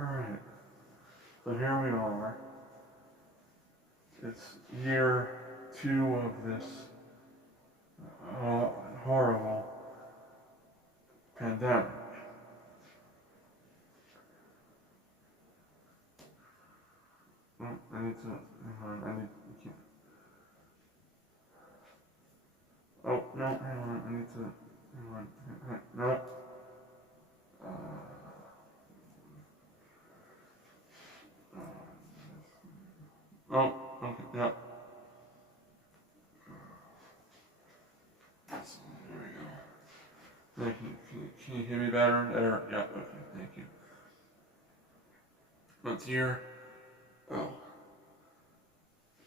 Alright, so here we are. It's year 2 of this horrible pandemic. Oh, I need to, hang on, you can't. Oh, no, hang on, I need to, hang on, no. Oh, okay, yeah. There we go. Can you hear me better? Yeah, okay, thank you. What's year? Oh.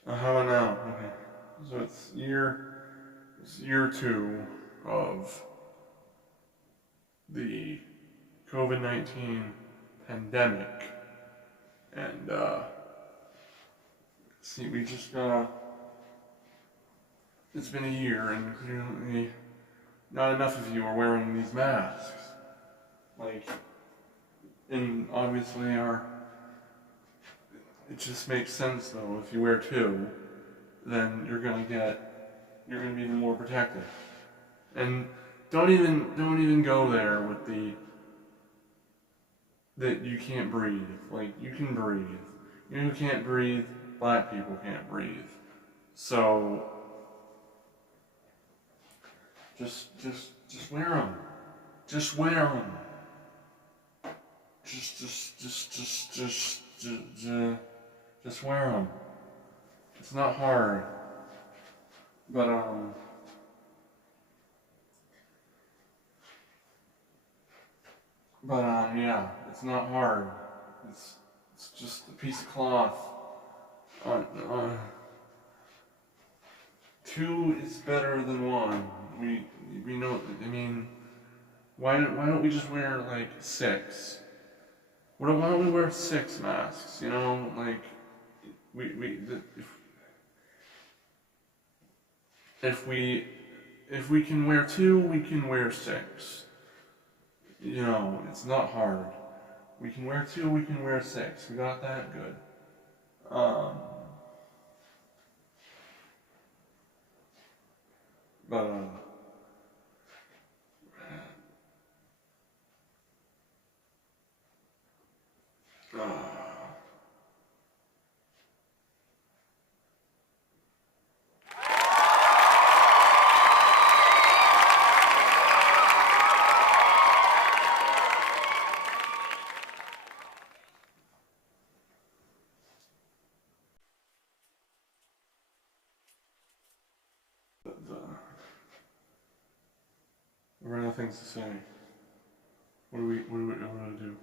How about now? Okay. So it's year 2 of the COVID-19 pandemic. And, see, we just it's been a year, and clearly not enough of you are wearing these masks. Like, and obviously it just makes sense though, if you wear 2, then you're gonna be even more protected. And don't even go there with that you can't breathe. Like, you can breathe. You who can't breathe, black people can't breathe. So just wear them. Just wear them. Just wear them. It's not hard. But yeah, it's not hard. It's just a piece of cloth. 2 is better than 1. We know. I mean, why don't we just wear like 6? Why don't we wear 6 masks? You know, like if we can wear 2, we can wear 6. You know, it's not hard. We can wear 2, we can wear 6. We got that good. But we're out of things to say. What do we do?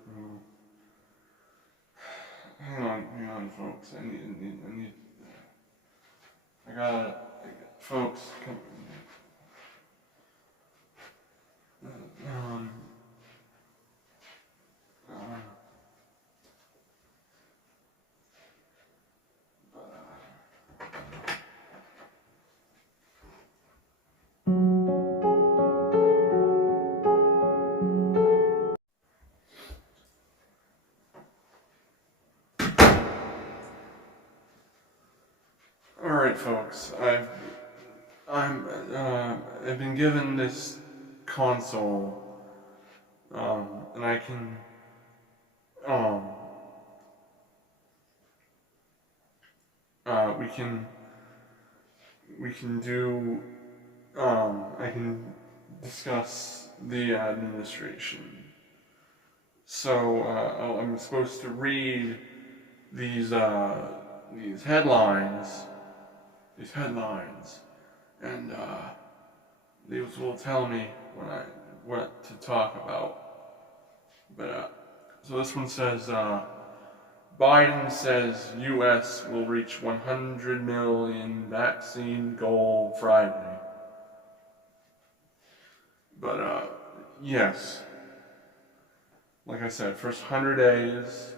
Hang on, folks. Folks, come. Alright, folks, I've been given this console, and I can, we can do, I can discuss the administration. So, I'm supposed to read these headlines, and these will tell me what to talk about. But so this one says, Biden says U.S. will reach 100 million vaccine goal Friday. But yes, like I said, first 100 days,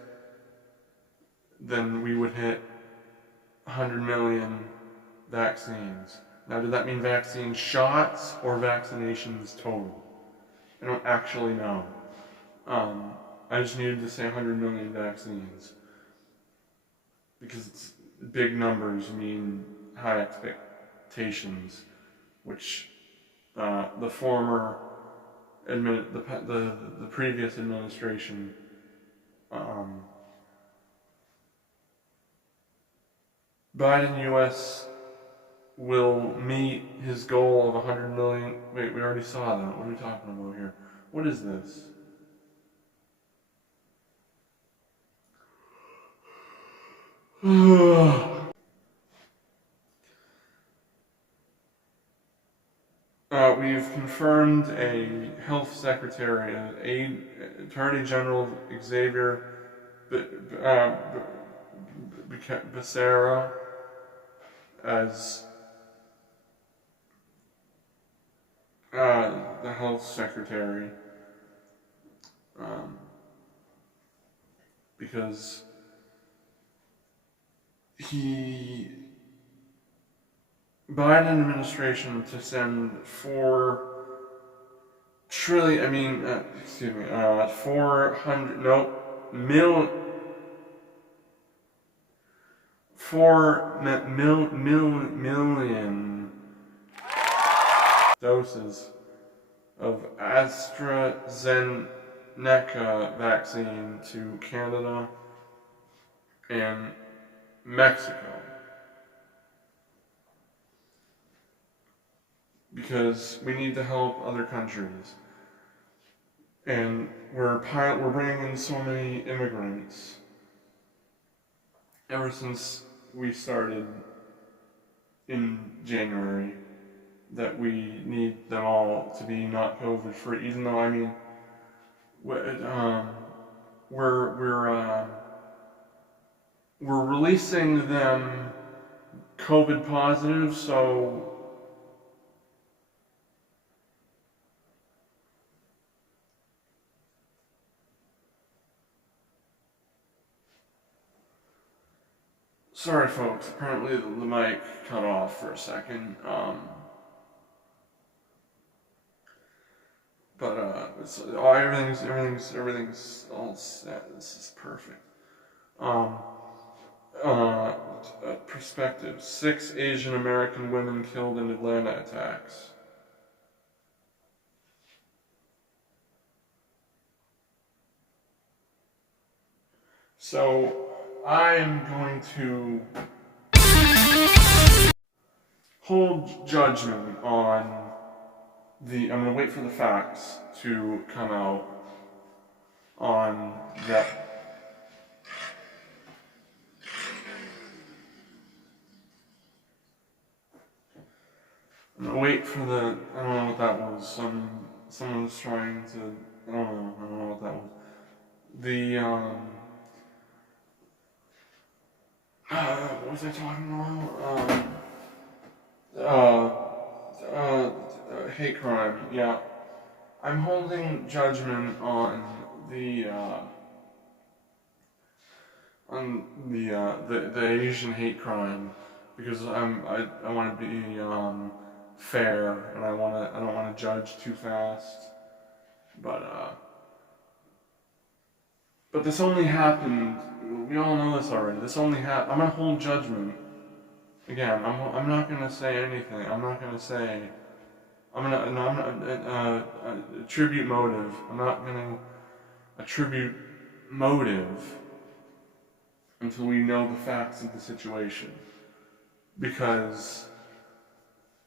then we would hit 100 million vaccines. Now, did that mean vaccine shots or vaccinations total? I don't actually know. I just needed to say 100 million vaccines. Because big numbers mean high expectations, which the former the previous administration Biden U.S. will meet his goal of 100 million. Wait, we already saw that. What are we talking about here? What is this? We've confirmed a health secretary, Attorney General Xavier Becerra as the health secretary, because Biden administration to send 4 million doses of AstraZeneca vaccine to Canada and Mexico. Because we need to help other countries. And we're bringing in so many immigrants. Ever since we started in January, that we need them all to be not COVID free. Even though we're releasing them COVID positive, so sorry folks, apparently the mic cut off for a second. But everything's all set. This is perfect. Perspective: 6 Asian American women killed in Atlanta attacks. So I'm going to hold judgment on I'm going to wait for the facts to come out on that. I'm going to wait for I don't know what that was. Someone was trying to, I don't know what that was. What was I talking about? Hate crime, yeah. I'm holding judgment on the Asian hate crime because I want to be fair and I don't want to judge too fast, but this only happened. We all know this already. This only happened. I'm gonna hold judgment. Again, I'm not gonna say anything. I'm not gonna say. I'm gonna attribute motive. I'm not gonna attribute motive until we know the facts of the situation, because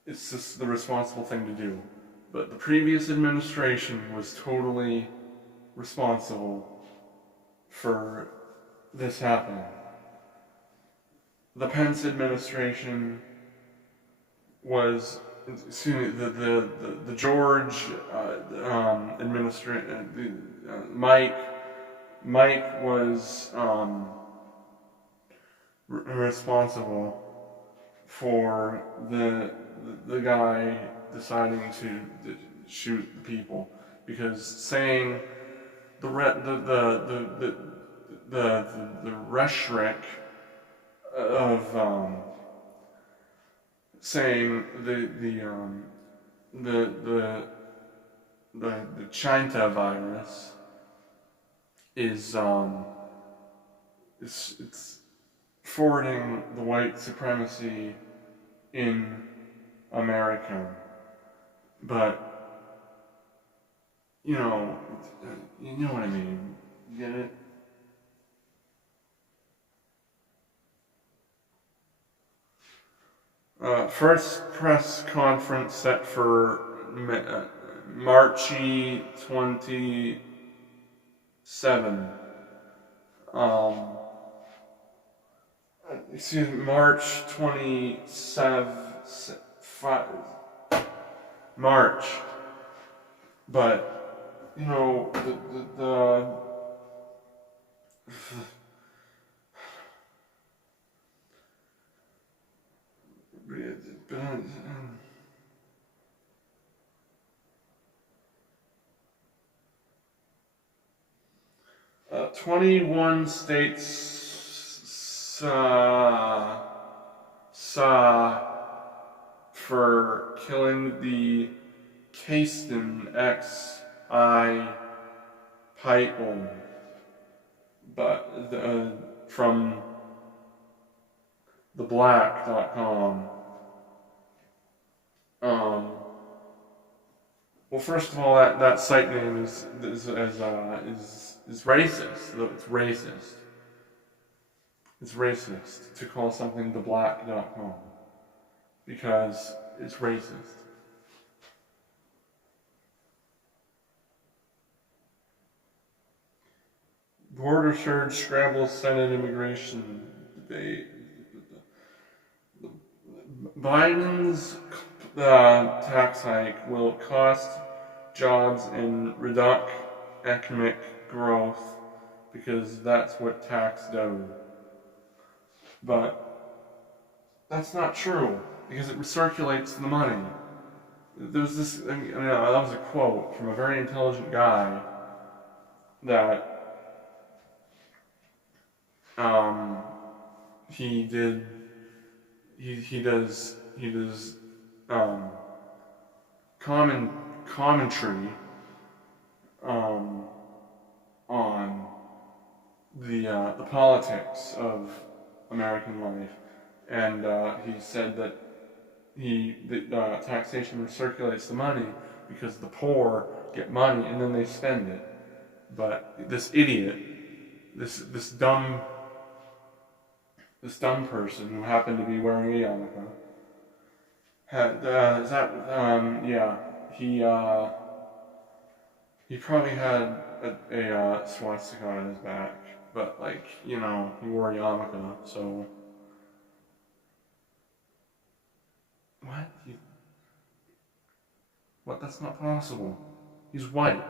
it's just the responsible thing to do. But the previous administration was totally responsible for this happening. The Pence administration was, the George administration, Mike was responsible for the guy deciding to shoot the people, because saying the rhetoric of saying the China virus is it's forwarding the white supremacy in America. But you know what I mean. You get it? First press conference set for March 27. Um, March 27. March. But, you know, the 21 states for killing the Caiston XI pipeline, but from theblack.com. Well, first of all, that site name is racist. It's racist. It's racist to call something theblack.com because it's racist. Border surge scrambles Senate immigration debate. Biden's tax hike will cost jobs and reduce economic growth because that's what tax does. But that's not true because it recirculates the money. There's this, that was a quote from a very intelligent guy that he does commentary on the politics of American life, and he said that taxation recirculates the money because the poor get money and then they spend it. But this idiot, this dumb person who happened to be wearing a yarmulke had he probably had a swastika on his back, but he wore a yarmulke, so what? What? That's not possible. He's white.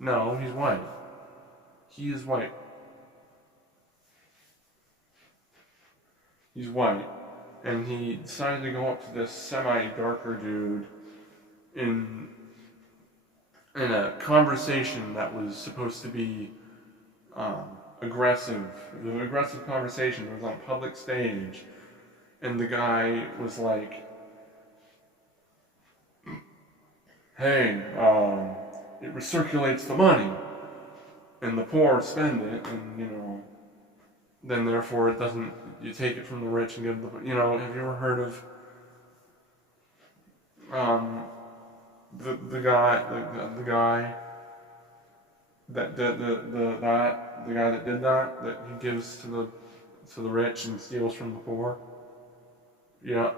No, he's white. He is white. He's white. And he decided to go up to this semi-darker dude in a conversation that was supposed to be aggressive. It was an aggressive conversation. It was on a public stage. And the guy was like, hey, it recirculates the money. And the poor spend it, and, then therefore it doesn't, you take it from the rich and give the, have you ever heard of, the guy that did the guy that did that he gives to the rich and steals from the poor? Yeah.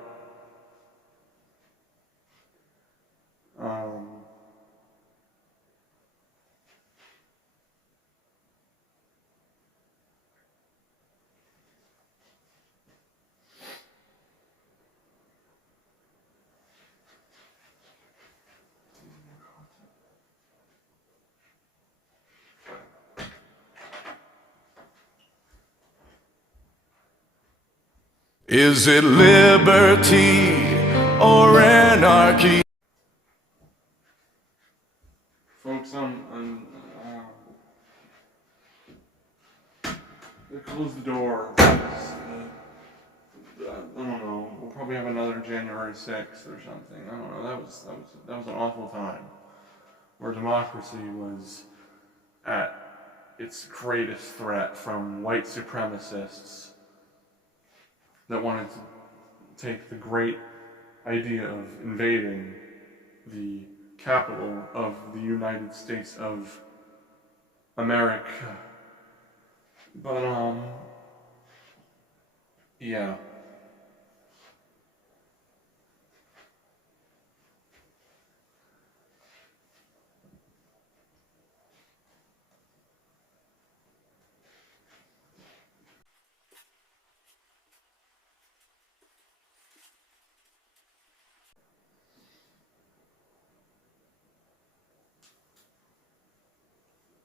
Is it liberty or anarchy? Folks, close the door. I don't know. We'll probably have another January 6th or something. I don't know. That was an awful time where democracy was at its greatest threat from white supremacists that wanted to take the great idea of invading the capital of the United States of America. But, yeah.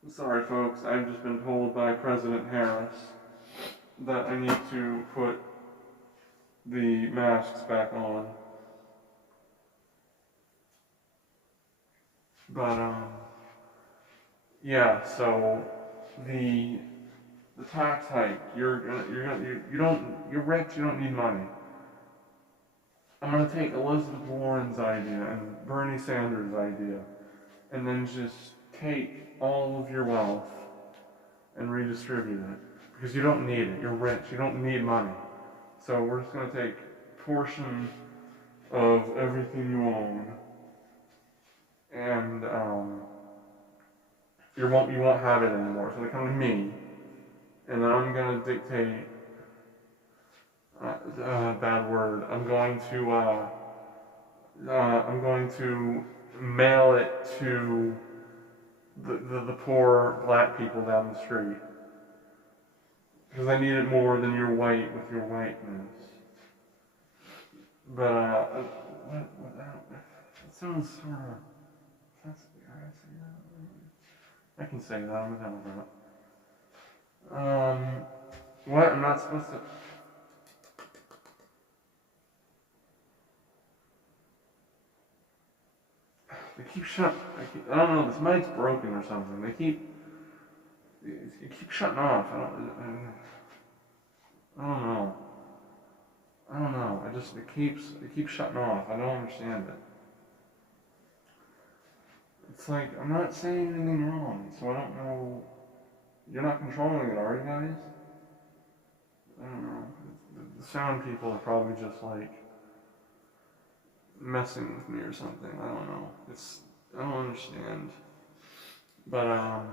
Sorry, folks, I've just been told by President Harris that I need to put the masks back on. But, yeah, so the tax hike, you're rich, you don't need money. I'm gonna take Elizabeth Warren's idea and Bernie Sanders' idea and then just take all of your wealth and redistribute it. Because you don't need it, you're rich, you don't need money. So we're just gonna take a portion of everything you own and, you won't have it anymore. So they come to me, and then I'm gonna dictate, bad word, I'm going to mail it to the poor black people down the street. Because I need it more than your white with your whiteness. But, that sounds sort of, I can say that, I'm down with that. What? I'm not supposed to. They keep shutting. I don't know. This mic's broken or something. It keeps shutting off. I don't know. It keeps shutting off. I don't understand it. It's like I'm not saying anything wrong, so I don't know. You're not controlling it, are you guys? I don't know. The sound people are probably just like messing with me or something. I don't know. I don't understand. But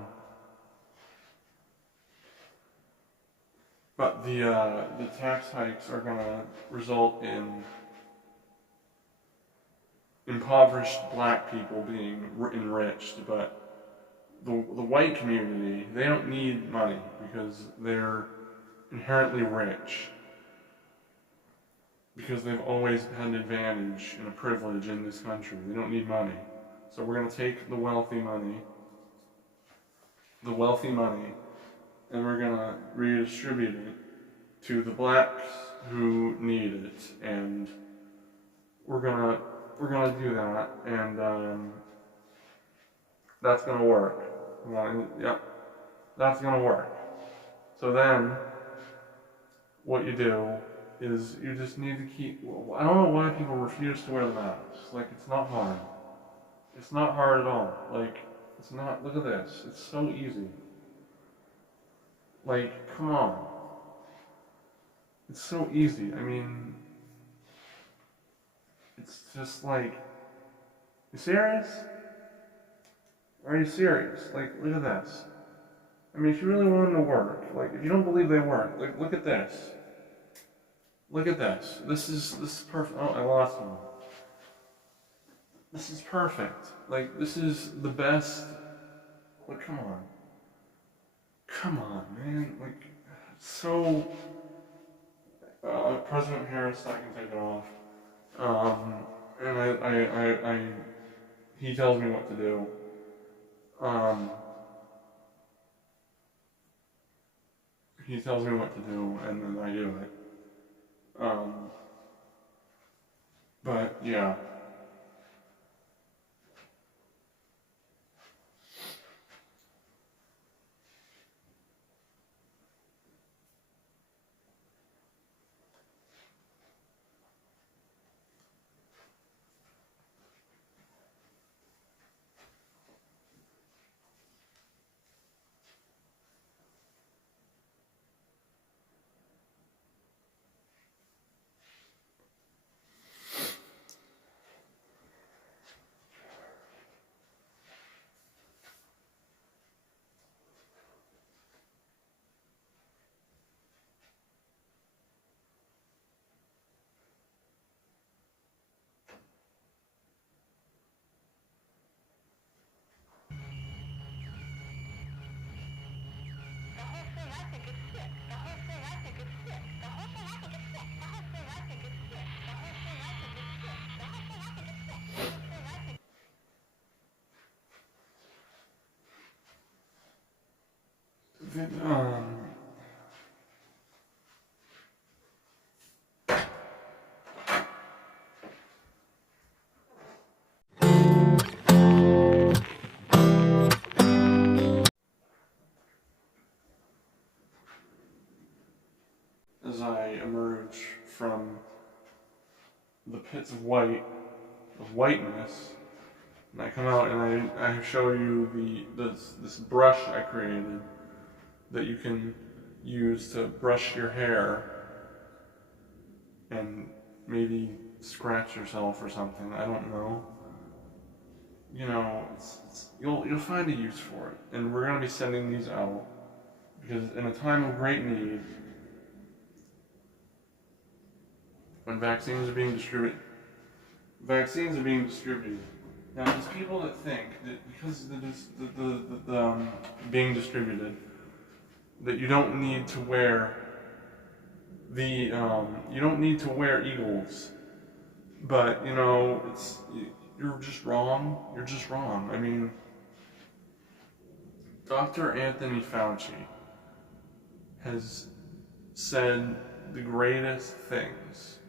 the tax hikes are gonna result in impoverished black people being enriched, but the white community, they don't need money because they're inherently rich. Because they've always had an advantage and a privilege in this country. They don't need money. So we're going to take the wealthy money, and we're going to redistribute it to the blacks who need it. And we're gonna do that, and that's gonna work. Yep, that's gonna work. So then, what you do is you just need to keep. I don't know why people refuse to wear the masks. Like, it's not hard. It's not hard at all. Like, it's not. Look at this. It's so easy. Like, come on. It's so easy. I mean, it's just like, you serious? Are you serious? Like, look at this. I mean, if you really want them to work, like, if you don't believe they work, like, look at this. Look at this. This is perfect. Oh, I lost one. This is perfect. Like, this is the best. Like, come on. Come on, man. Like, so. President Harris, I can take it off. And he tells me what to do. He tells me what to do, and then I do it. But yeah. Then, as I emerge from the pits of whiteness, and I come out and I show you this brush I created that you can use to brush your hair and maybe scratch yourself or something. I don't know. You know, you'll find a use for it, and we're gonna be sending these out because in a time of great need, when vaccines are being distributed. Now, there's people that think that because being distributed, that you don't need to wear you don't need to wear eagles. But you know, you're just wrong. You're just wrong. I mean, Dr. Anthony Fauci has said the greatest things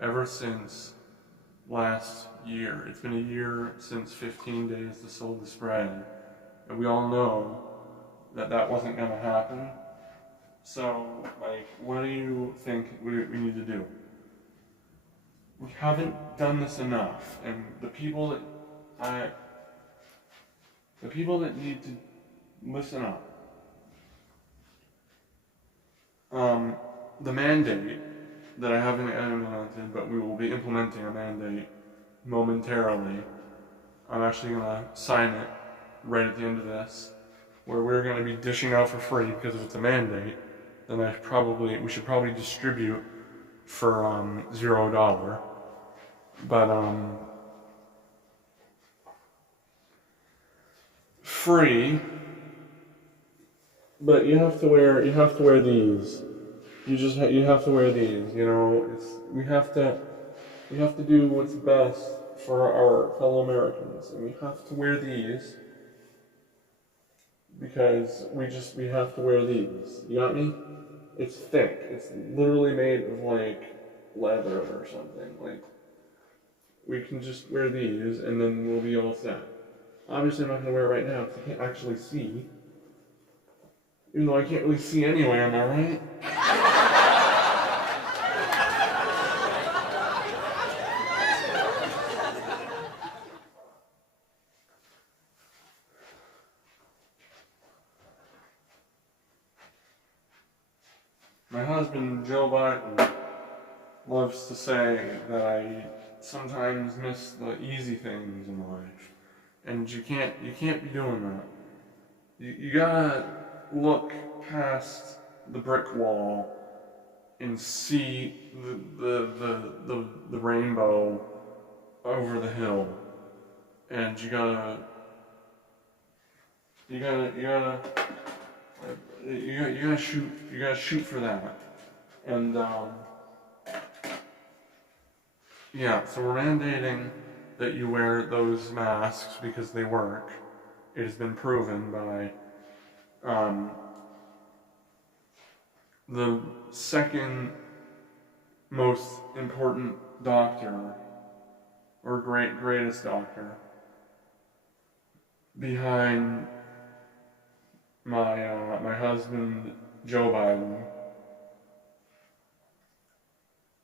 ever since last year. It's been a year since 15 days to slow the spread, and we all know that wasn't going to happen. So, like, what do you think we need to do? We haven't done this enough, and the people that need to listen up. The mandate that I haven't implemented, but we will be implementing a mandate momentarily. I'm actually gonna sign it right at the end of this, where we're gonna be dishing out for free because if it's a mandate, then we should probably distribute for $0. But free. But you have to wear these. You have to wear these. You know, we have to do what's best for our fellow Americans, and we have to wear these because we have to wear these. You got me? It's thick. It's literally made of like leather or something. Like, we can just wear these and then we'll be all set. Obviously, I'm not gonna wear it right now because I can't actually see. Even though I can't really see anyway, am I right? My husband, Joe Biden, loves to say that I sometimes miss the easy things in life. And you can't be doing that. You gotta look past the brick wall and see the rainbow over the hill. And you gotta shoot for that. And yeah, so we're mandating that you wear those masks because they work. It has been proven by the second most important doctor, or greatest doctor, behind my husband, Joe Biden,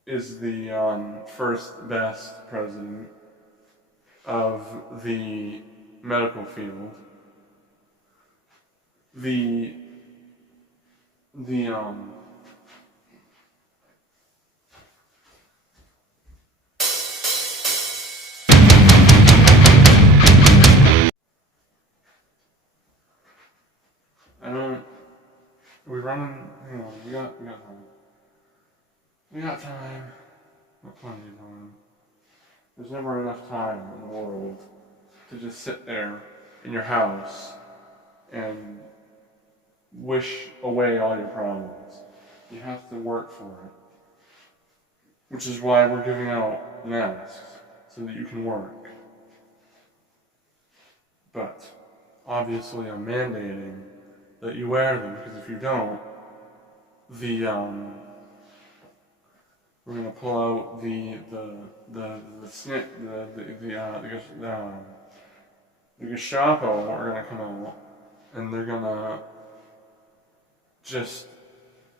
is the first best president of the medical field. We running, hang on, we got time. We got time. Not plenty of time. There's never enough time in the world to just sit there in your house and wish away all your problems. You have to work for it. Which is why we're giving out masks, so that you can work. But obviously I'm mandating that you wear them, because if you don't, we're gonna pull out the Gestapo are gonna come out, and they're gonna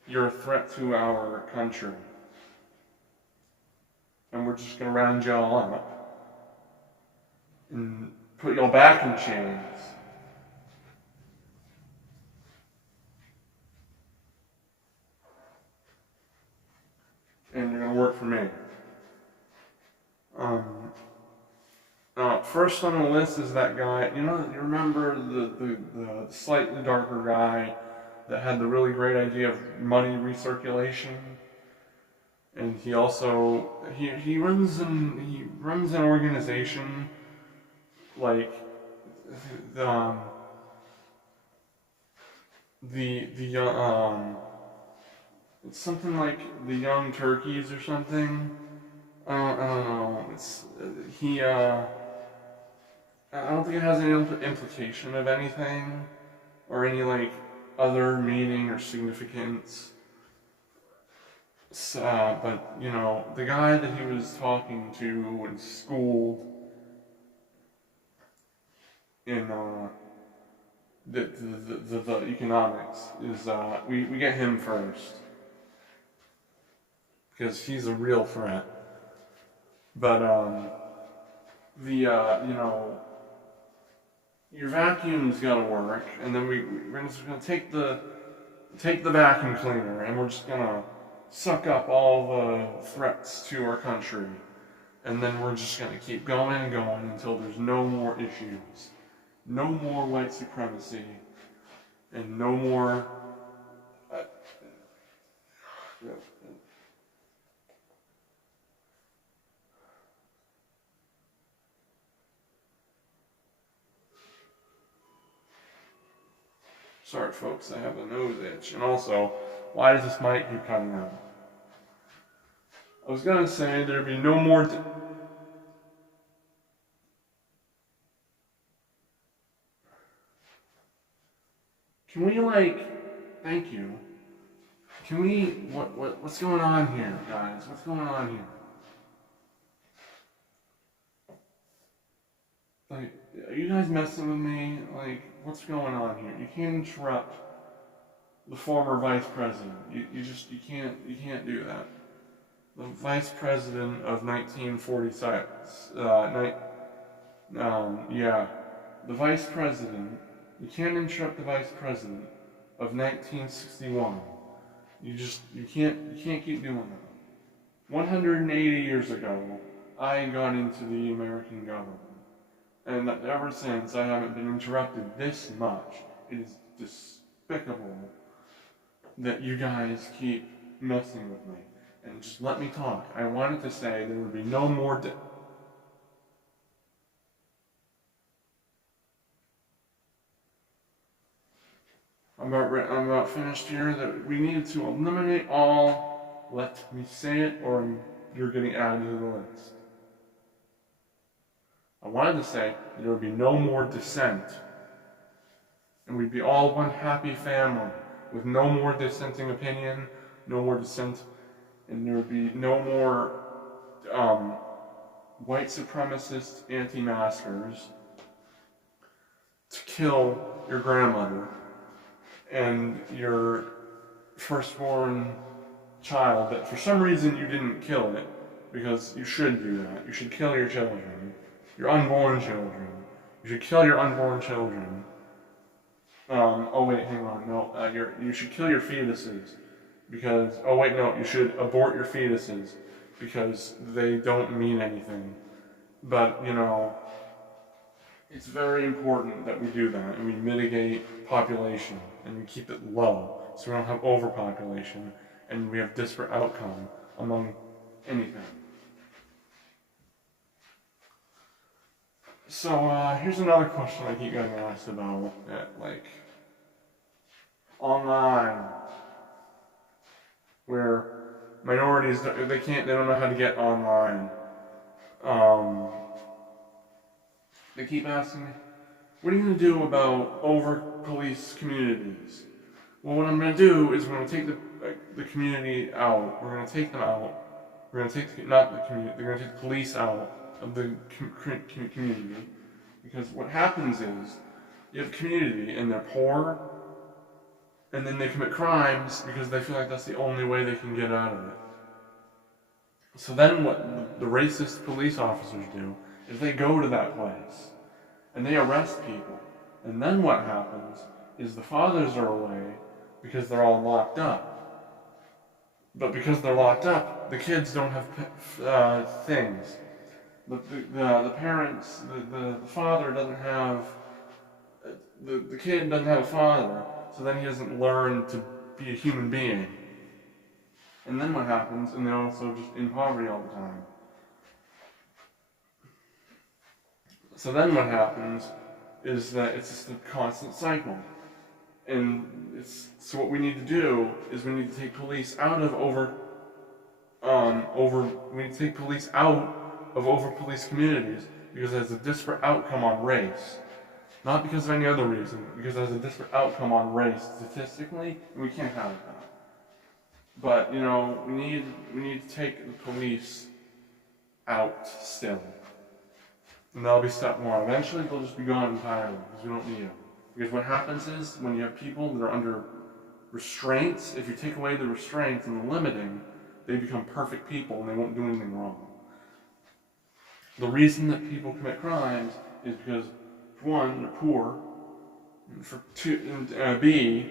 you're a threat to our country. And we're just gonna round y'all up and put y'all back in chains. And you're gonna work for me. First on the list is that guy. You remember the slightly darker guy that had the really great idea of money recirculation, and he also he runs an organization like it's something like the Young Turkeys or something. I don't know. I don't think it has any implication of anything or any like other meaning or significance. But the guy that he was talking to and schooled in the economics is we get him first because he's a real threat. But your vacuum's gotta work, and then we're just gonna take the vacuum cleaner, and we're just gonna suck up all the threats to our country, and then we're just gonna keep going and going until there's no more issues, no more white supremacy, and no more. Sorry, folks, I have a nose itch. And also, why does this mic keep cutting out? I was gonna say there'd be no more. Can we Thank you. Can we? What's going on here, guys? What's going on here? Like, are you guys messing with me? Like, what's going on here? You can't interrupt the former vice president. You can't do that. The vice president of 1946. The vice president. You can't interrupt the vice president of 1961. You can't keep doing that. 180 years ago, I got into the American government. And ever since, I haven't been interrupted this much. It is despicable that you guys keep messing with me. And just let me talk. I wanted to say there would be no more... I'm about finished here. That we needed to eliminate all... Let me say it, or you're getting added to the list. I wanted to say there would be no more dissent. And we'd be all one happy family with no more dissenting opinion, no more dissent, and there would be no more white supremacist anti-maskers to kill your grandmother and your firstborn child that for some reason you didn't kill it, because you should do that. You should kill your children. Your unborn children. You should kill your unborn children. Oh wait, hang on. No, you should kill your fetuses because. Oh wait, no. You should abort your fetuses because they don't mean anything. But it's very important that we do that and we mitigate population and we keep it low so we don't have overpopulation and we have disparate outcome among anything. So here's another question I keep getting asked about. online where minorities, they don't know how to get online. They keep asking me, what are you going to do about over-police communities? Well, what I'm going to do is we're going to take the community out. We're going to take them out. We're going to take not the community. They're going to take the police out of the community, because what happens is you have a community and they're poor, and then they commit crimes because they feel like that's the only way they can get out of it. So then what the racist police officers do is they go to that place and they arrest people. And then what happens is the fathers are away because they're all locked up. But because they're locked up, the kids don't have things. The parents, the father doesn't have, the kid doesn't have a father, so then he doesn't learn to be a human being. And then what happens, and they're also just in poverty all the time. So then what happens is that it's just a constant cycle. And so what we need to do is we need to take police out of over-police communities, because it has a disparate outcome on race. Not because of any other reason, because it has a disparate outcome on race statistically, and we can't have that. But, we need to take the police out still. And that'll be step one. Eventually they'll just be gone entirely, because we don't need them. Because what happens is, when you have people that are under restraints, if you take away the restraints and the limiting, they become perfect people and they won't do anything wrong. The reason that people commit crimes is because, for one, they're poor, and for two, and B,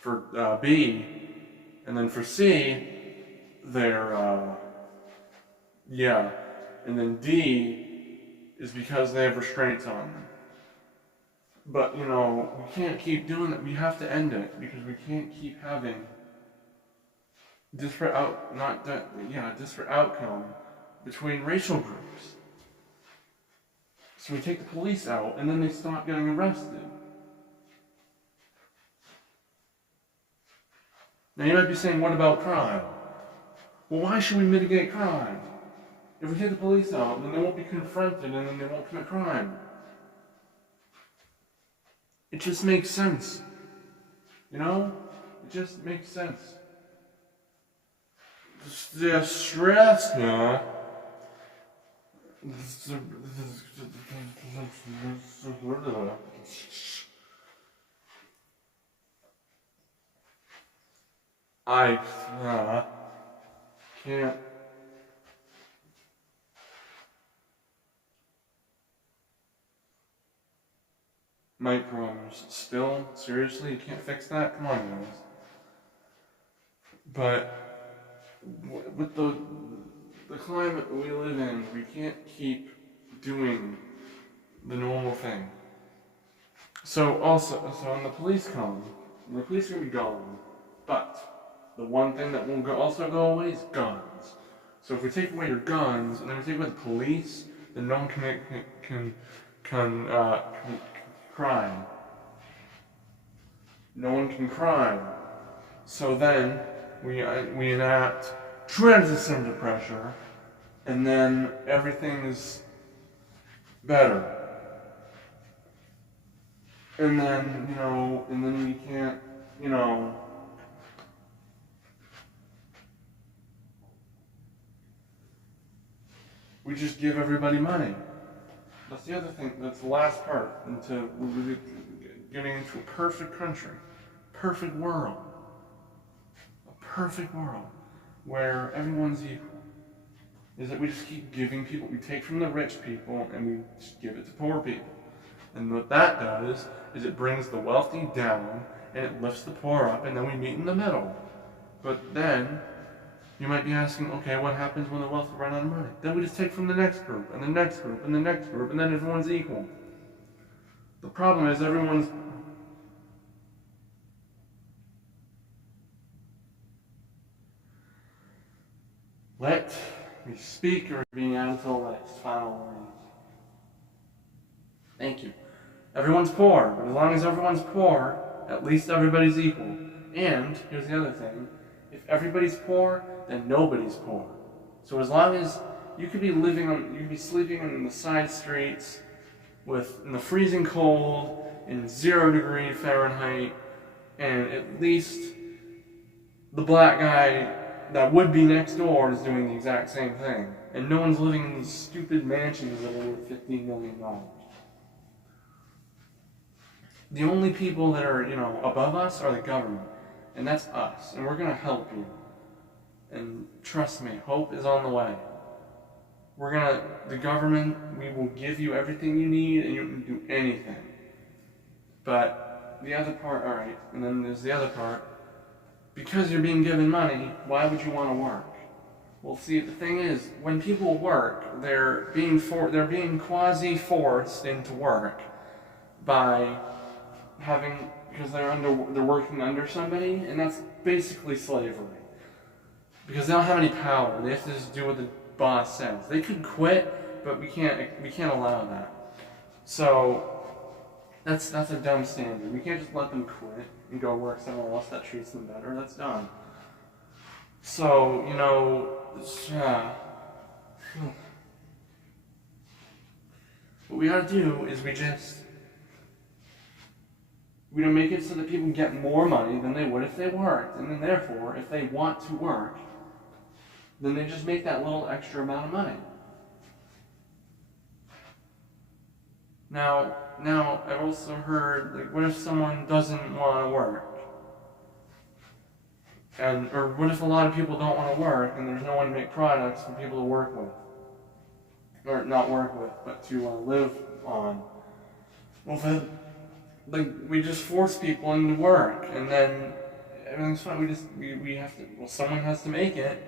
for B, and then for C, and then D is because they have restraints on them. But, we can't keep doing that. We have to end it, because we can't keep having disparate outcome between racial groups. So we take the police out, and then they stop getting arrested. Now you might be saying, what about crime? Well, why should we mitigate crime? If we take the police out, then they won't be confronted, and then they won't commit crime. It just makes sense. It just makes sense. The stress, I can't. Microns still? Seriously? You can't fix that? Come on, guys. But with the climate we live in, we can't keep doing the normal thing. So when the police come, the police are going to be gone, but the one thing that won't also go away is guns. So if we take away your guns, and then we take away the police, then no one can crime. No one can crime. So then we enact transit center pressure, and then everything is better. And then we can't, we just give everybody money. That's the other thing, that's the last part, into getting into a perfect country, perfect world. A perfect world where everyone's equal. Is that we just keep giving people, we take from the rich people and we just give it to poor people. And what that does is it brings the wealthy down and it lifts the poor up, and then we meet in the middle. But then you might be asking, okay, what happens when the wealthy run out of money? Then we just take from the next group, and the next group, and the next group, and then everyone's equal. The problem is everyone's... Let me speak, or being added to the list. Final warning. Thank you. Everyone's poor, but as long as everyone's poor, at least everybody's equal. And, here's the other thing, if everybody's poor, then nobody's poor. So as long as you could be sleeping in the side streets in the freezing cold, in 0 degree Fahrenheit, and at least the black guy that would be next door is doing the exact same thing. And no one's living in these stupid mansions that are worth $15 million. The only people that are, above us are the government. And that's us. And we're going to help you. And trust me, hope is on the way. The government, we will give you everything you need and you can do anything. But the other part, alright, and then there's the other part. Because you're being given money, why would you want to work? Well, see, the thing is, when people work, they're being quasi-forced into work because they're working under somebody, and that's basically slavery. Because they don't have any power. They have to just do what the boss says. They could quit, but we can't allow that. So that's a dumb standard. We can't just let them quit and go work somewhere else that treats them better. That's dumb. So, what we gotta do is we don't make it so that people get more money than they would if they worked. And then therefore, if they want to work, then they just make that little extra amount of money. Now, I've also heard, what if someone doesn't want to work? Or what if a lot of people don't want to work and there's no one to make products for people to work with? Or not work with, but to live on. Well, then, we just force people into work, and then everything's fine. We have to, someone has to make it.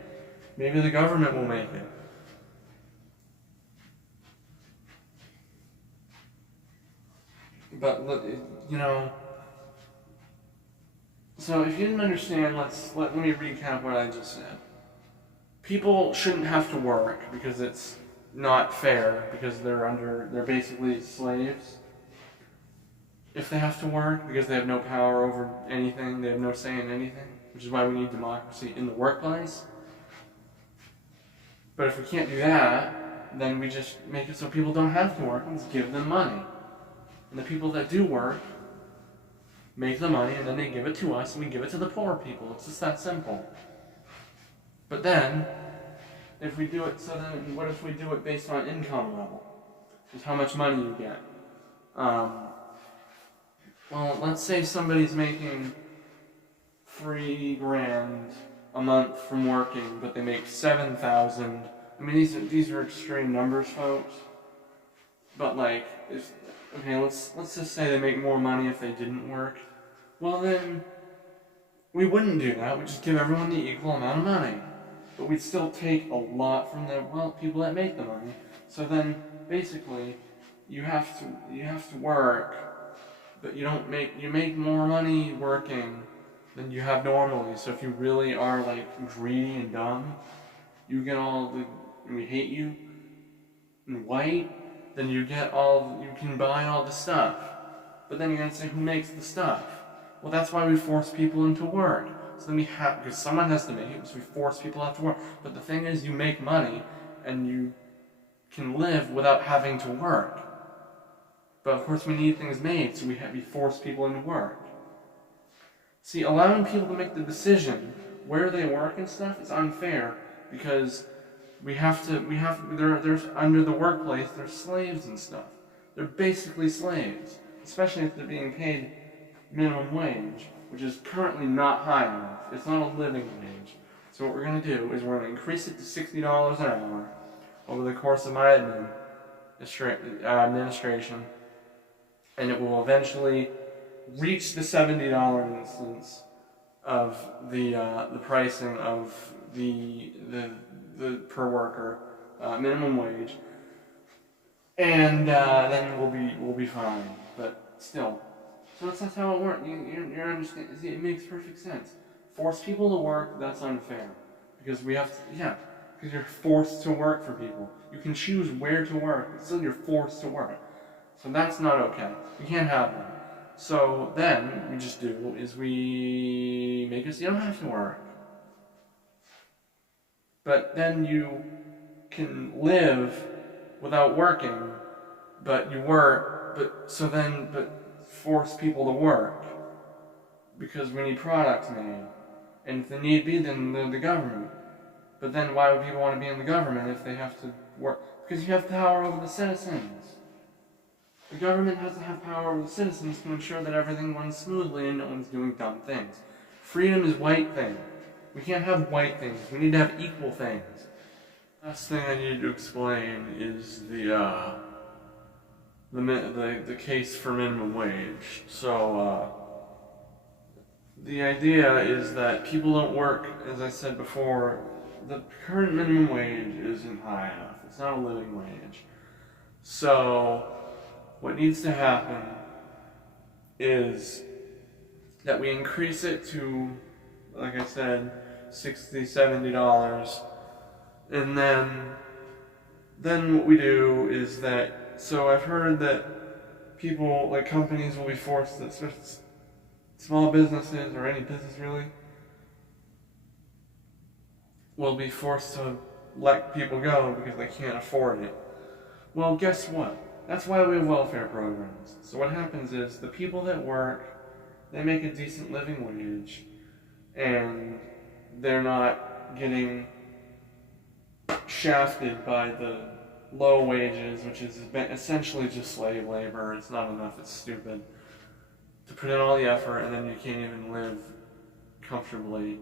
Maybe the government will make it. But, so if you didn't understand, let me recap what I just said. People shouldn't have to work because it's not fair, because they're basically slaves. If they have to work because they have no power over anything, they have no say in anything, which is why we need democracy in the workplace. But if we can't do that, then we just make it so people don't have to work and just give them money. And the people that do work make the money, and then they give it to us, and we give it to the poor people. It's just that simple. But then, if we do it, what if we do it based on income level? Just how much money you get. Well, let's say somebody's making $3,000 a month from working, but they make $7,000. I mean, these are extreme numbers, folks. But let's just say they make more money if they didn't work. Well, then we wouldn't do that. We'd just give everyone the equal amount of money, but we'd still take a lot from the people that make the money. So then, basically, you have to work, but you make more money working than you have normally. So if you really are greedy and dumb, you get and we hate you, and white, then you can buy all the stuff. But then you're gonna say, who makes the stuff? Well, that's why we force people into work. So then because someone has to make it, so we force people out to work. But the thing is, you make money, and you can live without having to work. But of course we need things made, so we force people into work. See, allowing people to make the decision where they work and stuff is unfair, because there's under the workplace, there's slaves and stuff. They're basically slaves, especially if they're being paid minimum wage, which is currently not high enough. It's not a living wage. So what we're going to do is we're going to increase it to $60 an hour over the course of my administration, and it will eventually reach the $70 instance of the pricing of the per worker minimum wage, and then we'll be fine. But still, so that's how it works. You understand? See, it makes perfect sense. Force people to work, that's unfair, because because you're forced to work for people. You can choose where to work, but still you're forced to work. So that's not okay. We can't have them. So then we just do is we make it so you don't have to work. But then you can live without working, but you work, but force people to work. Because we need products made. And if the need be, then the government. But then why would people want to be in the government if they have to work? Because you have power over the citizens. The government has to have power over the citizens to ensure that everything runs smoothly and no one's doing dumb things. Freedom is white thing. We can't have white things. We need to have equal things. Last thing I need to explain is the case for minimum wage. So, the idea is that people don't work, as I said before, the current minimum wage isn't high enough. It's not a living wage. So, what needs to happen is that we increase it to, like I said, $60, $70, and then what we do is that, so I've heard that people, like companies will be forced to, small businesses, or any business really, will be forced to let people go because they can't afford it. Well, guess what? That's why we have welfare programs. So what happens is, the people that work, they make a decent living wage, and they're not getting shafted by the low wages, which is essentially just slave labor. It's not enough, it's stupid. To put in all the effort, and then you can't even live comfortably.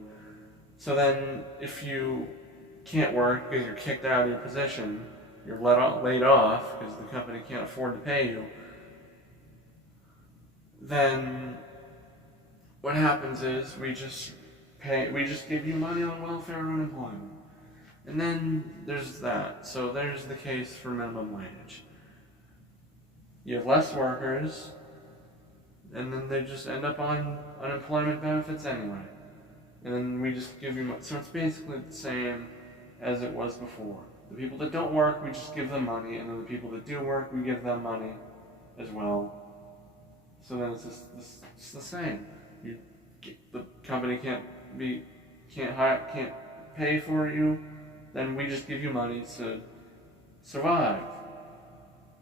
So then, if you can't work because you're kicked out of your position, you're laid off because the company can't afford to pay you, then what happens is we just give you money on welfare or unemployment. And then there's that. So there's the case for minimum wage. You have less workers, and then they just end up on unemployment benefits anyway. And then we just give you money. So it's basically the same as it was before. The people that don't work, we just give them money, and then the people that do work, we give them money as well. So then it's just the same. The company can't pay for you, then we just give you money to survive.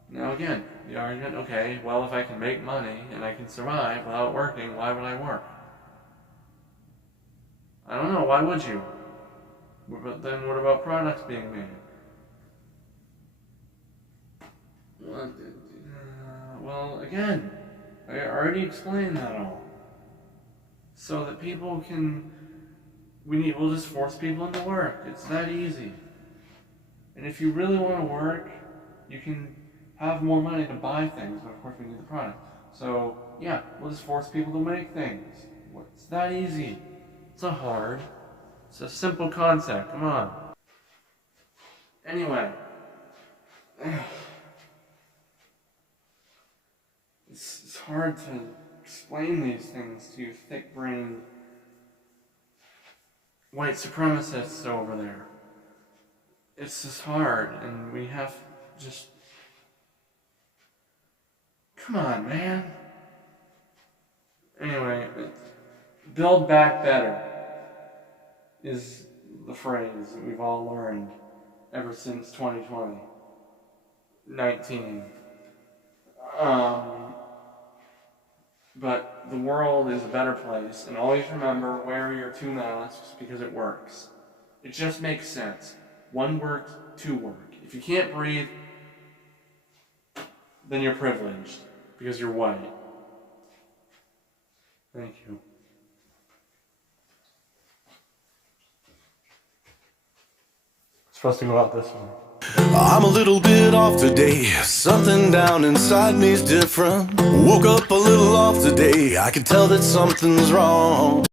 Now again, the argument, okay, well, if I can make money and I can survive without working, why would I work? I don't know, why would you? But then what about products being made? Well, again, I already explained that all. So that people can, we'll just force people into work. It's that easy. And if you really want to work, you can have more money to buy things, but of course we need the product. So, yeah, we'll just force people to make things. It's that easy. It's not hard. It's a simple concept, come on. Anyway. It's hard to explain these things to you thick-brained white supremacists over there. It's just hard, and we have just... Come on, man. Anyway, build back better is the phrase that we've all learned ever since 2019. But the world is a better place, and always remember, wear your 2 masks because it works. It just makes sense. 1 works, 2 work. If you can't breathe, then you're privileged because you're white. Thank you. It's supposed to go out this way. I'm a little bit off today. Something down inside me's different. Woke up a little off today. I can tell that something's wrong.